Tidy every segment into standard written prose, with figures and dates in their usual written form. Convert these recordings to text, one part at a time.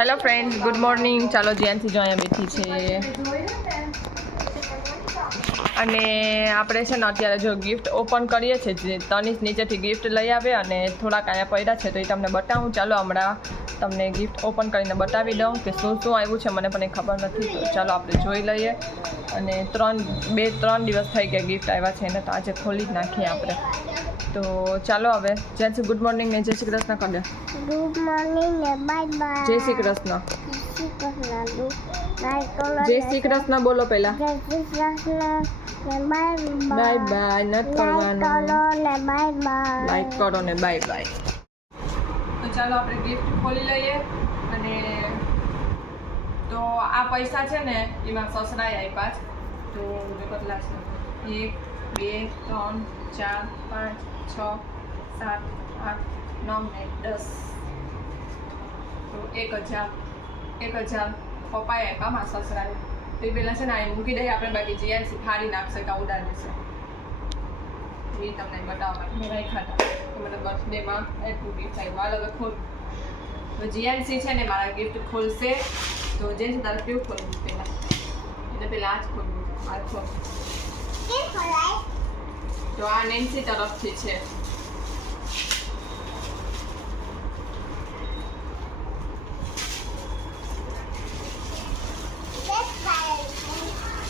Hello friends, good morning. ચાલો જ્યાંથી જો અહીંયા બેઠી છે અને આપણે છે ને અત્યારે જો ગિફ્ટ ઓપન કરીએ છીએ. જે તનિષ નીચેથી ગિફ્ટ લઈ આવે અને થોડાક અહીંયા પડ્યા છે તો એ તમને બતાવું. ચાલો હમણાં તમને ગિફ્ટ ઓપન કરીને બતાવી દઉં કે શું શું આવ્યું છે. મને પણ એ ખબર નથી, તો ચાલો આપણે જોઈ લઈએ. અને 3 દિવસ થઈ ગયા ગિફ્ટ આવ્યા છે એને, તો આજે ખોલી જ નાખીએ આપણે. તો ચાલો હવે જ્યાંથી ગુડ મોર્નિંગ ને જય શ્રી કૃષ્ણ કરી દે. ગુડ મોર્નિંગ ને બાય બાય. જય શ્રી કૃષ્ણ. જય શ્રી કૃષ્ણ બોલો પહેલા. જય શ્રી કૃષ્ણ ને બાય બાય બાય. નથી કરવાનું. Bye bye. લાઈક કરો ને બાય બાય. તો ચાલો આપણે ગિફ્ટ ખોલી લઈએ. અને તો આ પૈસા છે ને એમાં સસરાએ આપ્યા છે. તો કેટલા છે? 1 2 3 4 5 6 7 8 9 ને 10. તો 1000 પપ્પાએ આપ્યા મારા સસરાએ. તો એ પહેલાં છે ને અહીં મૂકી દઈએ આપણે, બાકી જીએનસી ફાડી નાખશે કાં ઉડાડી દેશે. એ તમને બતાવવા માટે મેં રાખ્યા હતા. મને બર્થડેમાં એટલું ગિફ્ટ આવ્યું. આ લગત ખોલ. તો જીએનસી છે ને મારા ગિફ્ટ ખોલશે. તો જેમ છે તારે કેવું ખોલવું પહેલાં? એટલે પહેલાં આ જ ખોલવું. આ ખોલ. તો આ નેન્સી તરફથી છે.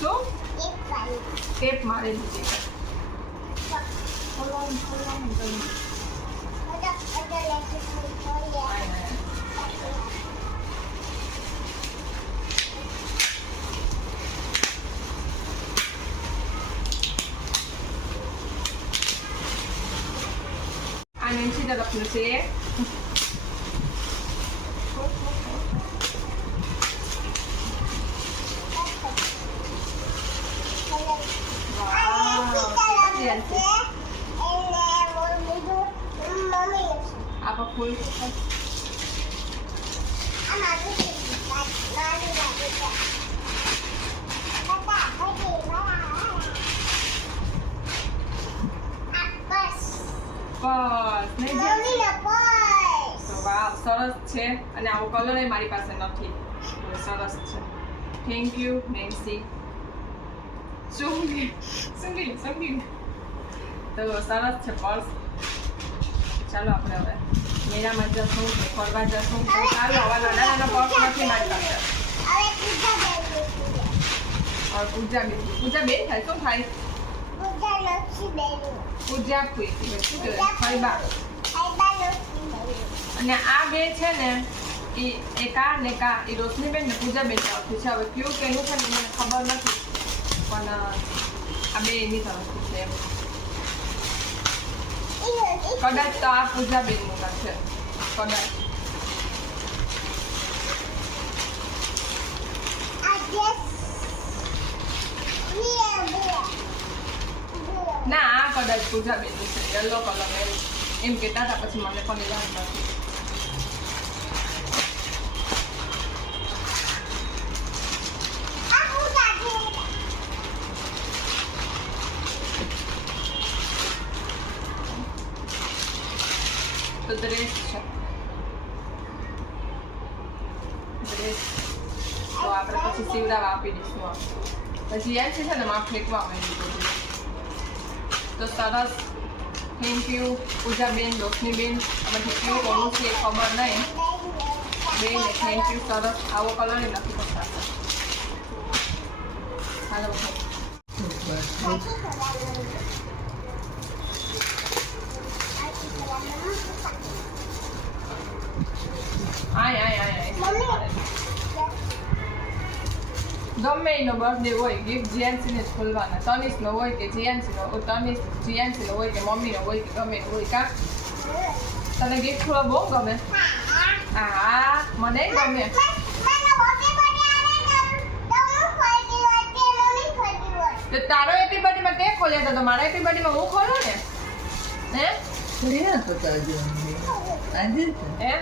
શું? ટેપ મારેલી છે. આ નેન્સી તરફનું છે. apa full સરસ છે. અને આવો કલર મારી પાસે નથી. સરસ છે. Thank you Nancy. સંગીત તો સરસ છે પર્સ. ચાલો આપણે હવે મેળામાં જશું, ફરવા જશું. તો ચાલો હવે નાના પર્સ નથી મારી પાસે. પૂજા બેન થાય શું થાય? પૂજા ફરીબા. અને આ બે છે ને એ કા ને કા એ રોશનીબેન ને પૂજાબેન તરફથી છે. હવે કયું કેનું છે ને મને ખબર નથી, પણ આ બે એની તરફથી છે. કદાચ તો આ પૂજાબેન નું છે કદાચ. ના આ કદાચ પૂજાબેન નું છે. યલો કલર એમ કહેતા હતા, પછી મને પણ યાદ નથી. તો ડ્રેસ છે. તો આપણે પછી સીવડાવવા આપી દઈશું. પછી એમ છે ને માં ફેંકવા માંડી બધું. તો સરસ. થેન્ક યુ પૂજાબેન, રોશનીબેન. બધી કેવું કોનું છે એ ખબર નહીં બેન. Thank you. સરસ. આવો કલર નથી પડતા. હાલો ગમે એનો બર્થડે હોય ગિફ્ટ જીએનસીને જ ખોલવાના. તનિષનો હોય કે જીએનસીનો હોય કે મમ્મીનો હોય કે ગમે એનો હોય. કા તને ગિફ્ટ ખોલવા બહુ ગમે? હા મને ગમે. તો તારો હેપી બર્થડેમાં તે ખોલ્યા તો મારા હેપી બર્થડેમાં હું ખોલું ને? હે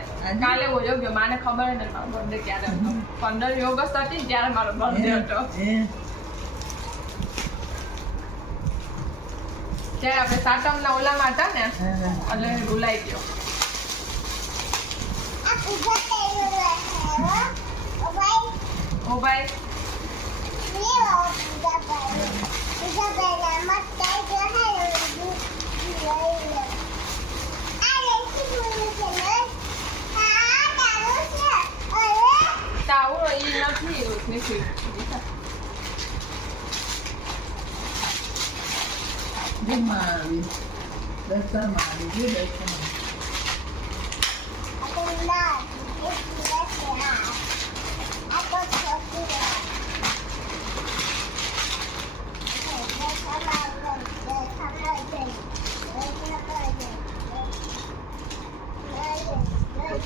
કાલે બોલ્યો ગયો. માને ખબર ને મારો બર્થડે ક્યારે હતો. 15 ઓગસ્ટ હતી ને ત્યારે મારો બર્થડે હતો. ત્યારે આપણે સાતમના ઓલામાં હતા ને એટલે ભૂલાઈ ગયો. છું જમવા આવી દર્શનમાં આવી ગયું દર્શન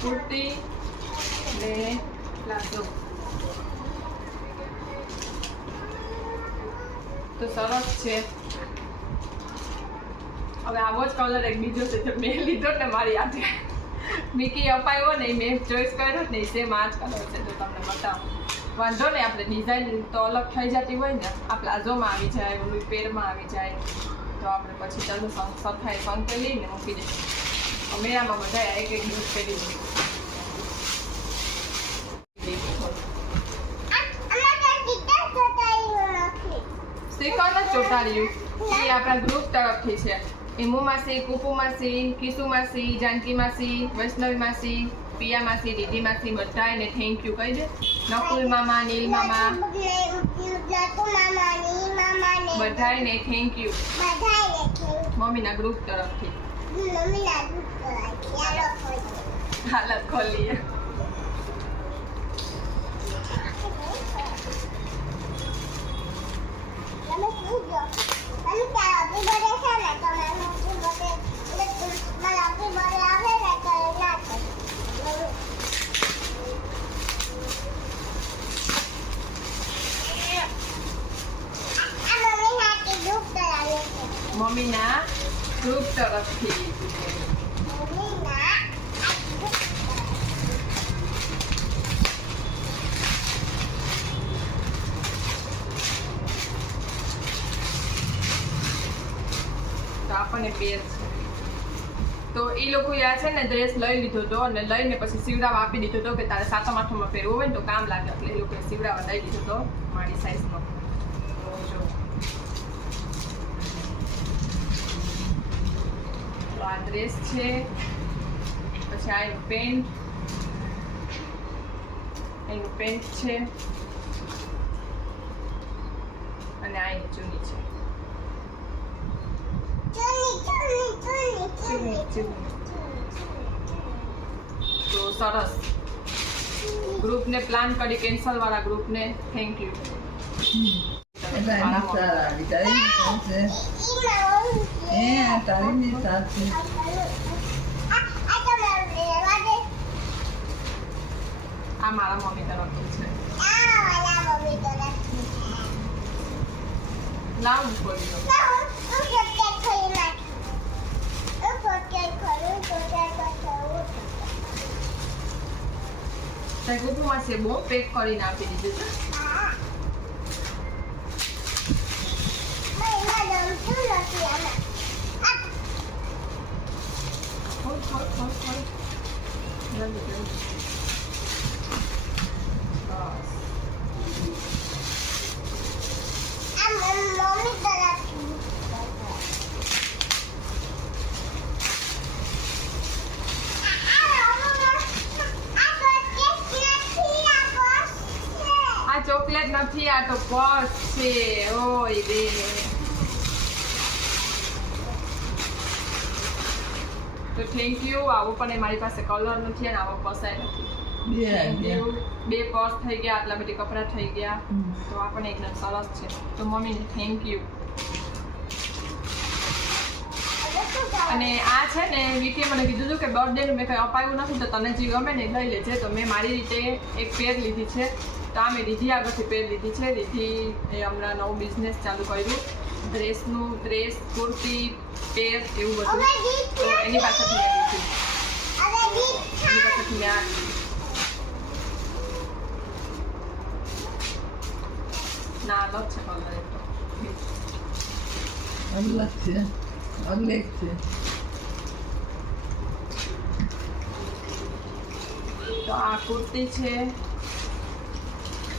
કુર્તી ને પ્લાઝો તો સરસ છે. હવે આવો જ કલર એક બીજો છે જે મેં લીધો ને મારી હાથે મિકી અપાયો ને મેં ચોઈસ કર્યો ને સેમ આ જ કલર છે તો તમને બતાવું. વાંધો નહીં, આપણે ડિઝાઇન તો અલગ થઈ જતી હોય ને, આ પ્લાઝોમાં આવી જાય, ઓલું પેરમાં આવી જાય તો આપણે પછી ચાલો સરખાઈ સંકેલી ને મૂકી દઈશું. મેળામાં બધા એક એક દિવસ પહેરી દઈએ. સ્ટીકર જ ચોંટાડ્યું એ આપણા ગ્રુપ તરફથી છે. ઈમુ માસી, કુપુ માસી, કિસુ માસી, જાનકી માસી, વૈષ્ણવી માસી, પિયા માસી, દીદી માસી બધાને થેન્ક યુ કહી દે. નકુલ મામા, નીલ મામા બધાને થેન્ક યુ મમ્મીના ગ્રુપ તરફથી. હાલત ખોલીએ. મમ્મીના ગ્રુપ તરફથી. તો આપણને પેર છે તો એ લોકોએ આ છે ને ડ્રેસ લઈ લીધો હતો અને લઈને પછી સીવડાવવા આપી દીધો હતો કે તારે 7મ 8માં પહેરવો હોય ને તો કામ લાગે એટલે એ લોકોએ સીવડાવવા દઈ દીધો હતો મારી સાઈઝનો. તો જો તો આ ડ્રેસ છે, પછી આ એનું પેન્ટ છે અને આ એની ચૂની છે. તો સરસ ગ્રુપને પ્લાન કરી કેન્સલ વાળા ગ્રુપને થેન્ક યુ. તારીની સાથે તારીની સાથે આ મારા મમ્મી તરફથી છે. લાવ ખોલી દો. કુકુમાં છે બહુ પેક કરીને આપી દીધું છે. ચોકલેટ નથી, આ તો પર્સ છે. ઓય રે તો થેન્ક યુ. આવો પણ મારી પાસે કલર નથી અને આવો પર્સ નથી. બે પર્સ થઈ ગયા, આટલા બધી કપડાં થઈ ગયા તો આ પણ એકદમ સરસ છે. તો મમ્મીને થેન્ક યુ. અને આ છે ને વિકીએ મને કીધું હતું કે બર્થડેનું મેં કંઈ અપાયું નથી તો તને જે ગમે ને લઈ લેજે. તો મેં મારી રીતે એક પેર લીધી છે તો આ મેં રીધી આગળથી પેર લીધી છે. રીધી એ હમણાં નવું બિઝનેસ ચાલુ કર્યું ડ્રેસ, કુર્તી, પેર એવું બધું. તો એની પાસેથી મેં લીધી. એની પાસેથી મેં આ લીધી. ના અલગ છે કલર એક તો. અલગ છે, અલગ છે. તો આ કુર્તી છે,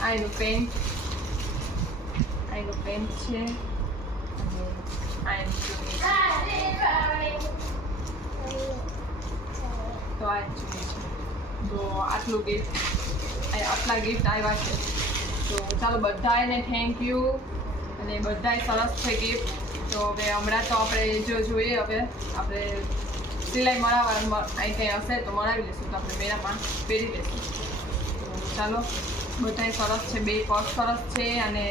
આ એનું પેન્ટ છે અને આ એની ચૂની છે. તો આ ચૂની છે. તો આટલું ગિફ્ટ આટલા ગિફ્ટ આવ્યા છે. તો ચાલો બધાને થેન્ક યુ. અને બધાય સરસ છે ગિફ્ટ. તો હવે હમણાં તો આપણે જો જોઈએ હવે આપણે સિલાઈ મરાવવા અહીં કંઈ હશે તો મરાવી લઈશું, તો આપણે મેળામાં પહેરી લઈશું. તો ચાલો બધાય સરસ છે, બે પર્સ સરસ છે અને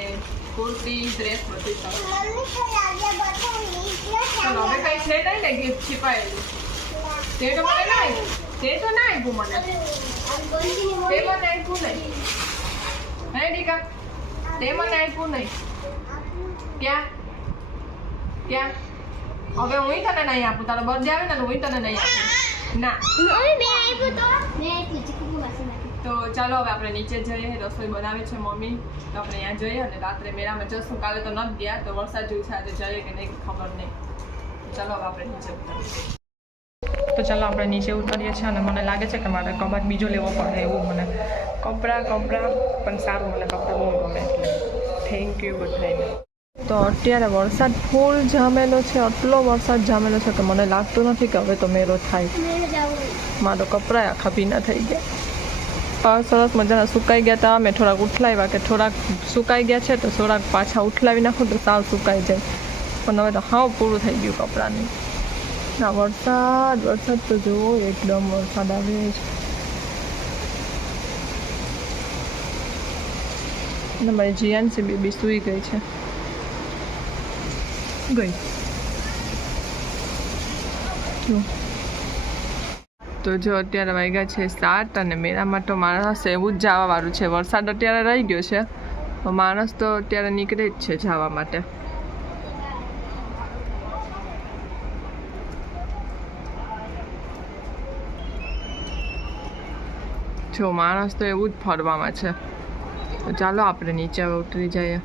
કુર્તી ડ્રેસ બધી સરસ. ચાલો હવે કંઈ છે નહીં ને ગિફ્ટ છીપાયેલું? તે તો મને ના આપ્યું, તે તો ના આપ્યું મને, તે મને આપ્યું નહીં. હે દીકા, તે મને આપ્યું નહીં. ક્યાં ક્યાં? હવે હું તને નહીં આપું, તારો બર્થડે આવે ને તો હું તને નહીં આપું ના. તો ચાલો હવે આપણે નીચે જઈએ, રસોઈ બનાવે છે મમ્મી, તો આપણે અહીંયા જઈએ અને રાત્રે મેળામાં જશું. કાલે તો નથી ગયા, તો વરસાદ જેવું છે, આજે જઈએ કે નહીં ખબર નહીં. ચાલો હવે આપણે નીચે ઉતરીએ. તો ચાલો આપણે નીચે ઉતરીએ છીએ અને મને લાગે છે કે મારે કબાટ બીજો લેવો પડે એવું. મને કપડાં પણ સારું, મને કપડાં બહુ ગમે એટલે થેન્ક યુ બધાને. તો અત્યારે વરસાદ ફૂલ જામેલો છે, આટલો વરસાદ જામેલો છે કે મને લાગતું નથી કે હવે તો મેળો થાય. મારો કપડાં આખા ભીના થઈ ગયા. સરસ મજાના સુકાઈ ગયા હતા. મેં થોડાક ઉઠલાવ્યા કે થોડાક સુકાઈ ગયા છે તો થોડાક પાછા ઉઠલાવી નાખું તો સાવ સુકાઈ જાય. પણ હવે તો હાવ પૂરું થઈ ગયું કપડાંની. ના વરસાદ તો જુઓ એકદમ વરસાદ આવે છે. અને મારી જીયાનસી બેબી સૂઈ ગઈ છે. તો જો અત્યારે વાગ્યા છે 7 અને મેળામાં તો માણસ એવું જ જવાવાળું છે. વરસાદ અત્યારે રહી ગયો છે, માણસ તો અત્યારે નીકળે જ છે જવા માટે. જો માણસ તો એવું જ ફરવામાં છે. તો ચાલો આપણે નીચે હવે ઉતરી જઈએ.